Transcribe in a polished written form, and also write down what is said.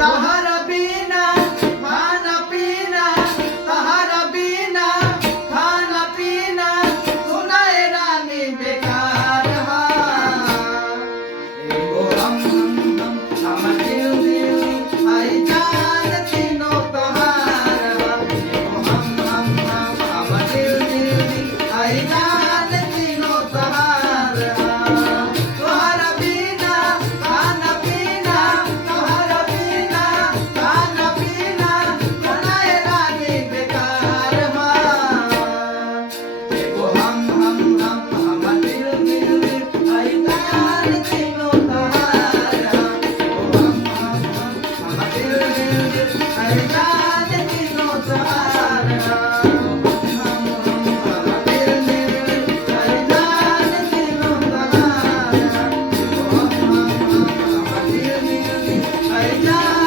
तहरा बिना खाना पीना, तहरा बिना खाना पीना सुनाए रानी बेकार हा। एगो हम दिल दिल आई जान तीनों तहार हा। एगो हम दिल दिल आई जान तीनों तहार हा। तोहरा बिना खाना पीना, तोहरा बिना खाना पीना सुनाए रानी बेकार हा। एगो हम दिल दिल आई जान तीनों तहार हा। एगो हम दिल दिल आई जान तीनों तहार हा। हम दिल दिल आई जान तीनों तहार हा। एगो हम दिल दिल आई जान